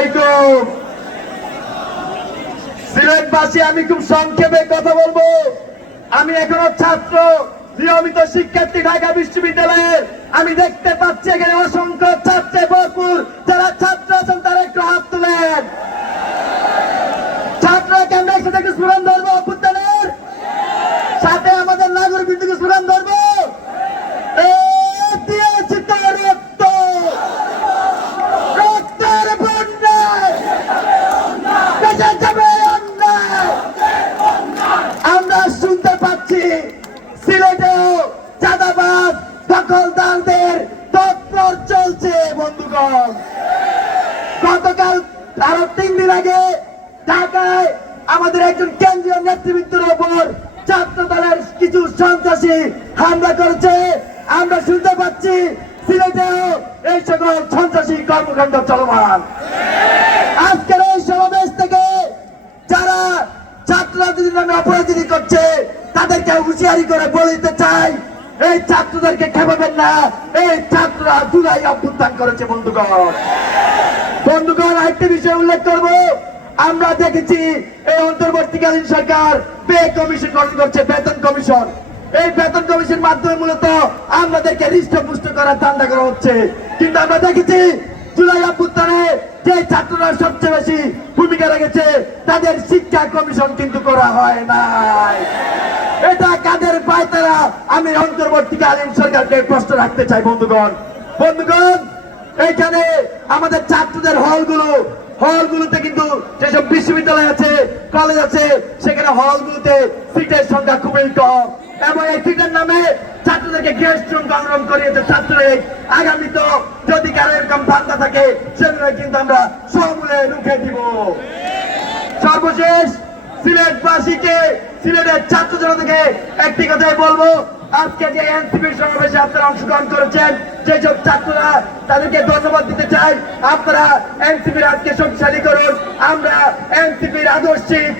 আলাইকুম। সিলেটবাসী, আমি খুব সংক্ষেপে কথা বলবো। আমি এখনো ছাত্র, নিয়মিত শিক্ষার্থী ঢাকা বিশ্ববিদ্যালয়ের। আমি দেখতে পাচ্ছি এখানে অসংখ্য ছাত্রে ভরপুর। যারা ছাত্র আছেন তারা একটু হাত তুলেন। ছাত্ররা কেমন একসাথে একটু স্লোগান ধরবো অভ্যুত্থানের সাথে, আমাদের নাগরিক বিদ্যুৎ স্লোগান ধরবো। দিয়েছি তো রক্ত, রক্তের বন্যায় বেঁচে যাবে অন্যায়। আমরা শুনতে পাচ্ছি সিলেটেও চাঁদাবাজ দখলদারদের তৎপর চলছে বন্ধুগণ। গতকাল আরো 3 দিন আগে ঢাকায় আমাদের একজন কেন্দ্রীয় নেতৃবৃন্দের ওপর ছাত্র দলের কিছু সন্ত্রাসী হামলা করেছে। আমরা শুনতে পাচ্ছি সিলেটেও এই সকল সন্ত্রাসী কর্মকাণ্ড চলমান। আজকের এই সমাবেশ থেকে যারা ছাত্র রাজনীতির নামে অপরাজনীতি করছে তাদেরকে হুঁশিয়ারি করে বলে দিতে চাই, এই ছাত্রদেরকে খেপাবেন না। এই ছাত্ররা জুলাই অভ্যুত্থান করেছে বন্ধুগণ। আরেকটি বিষয় উল্লেখ করব, আমরা দেখেছি এই অন্তর্বর্তীকালীন সরকার পে কমিশন গঠন করছে, বেতন কমিশন। এই বেতন কমিশন মাধ্যমে মূলত আমাদেরকে হৃষ্টপুষ্ট করার ধান্দা করা হচ্ছে। কিন্তু আমরা দেখেছি জুলাই অভ্যুত্থানে যে ছাত্ররা সবচেয়ে বেশি ভূমিকা রেখেছে তাদের শিক্ষা কমিশন কিন্তু করা হয় নাই। এটা কাদের পায়তারা? আমি অন্তর্বর্তীকালীন সরকারকে প্রশ্ন রাখতে চাই বন্ধুগণ। এখানে আমাদের ছাত্রদের হলগুলোতে কিন্তু যেসব বিশ্ববিদ্যালয় আছে, কলেজ আছে, সেখানে হলগুলোতে সিটের সংখ্যা খুবই কম এবং এই সিটের নামে ছাত্রদেরকে গেস্ট রুম গণরুম করিয়েছে ছাত্ররা। আগামী তো যদি কারো এরকম ধান্দা থাকে সেগুলো কিন্তু আমরা সমূলে রুখে দিব। সর্বশেষ সিলেটবাসীকে, সিলেটের ছাত্র জনতাকে একটি কথাই বলবো, আজকে যে এনসিপির সমাবেশে আপনারা অংশগ্রহণ করেছেন যেসব ছাত্ররা, তাদেরকে ধন্যবাদ দিতে চাই। আপনারা এনসিপির আজকে শক্তিশালী করুন। আমরা এনসিপির আদর্শিক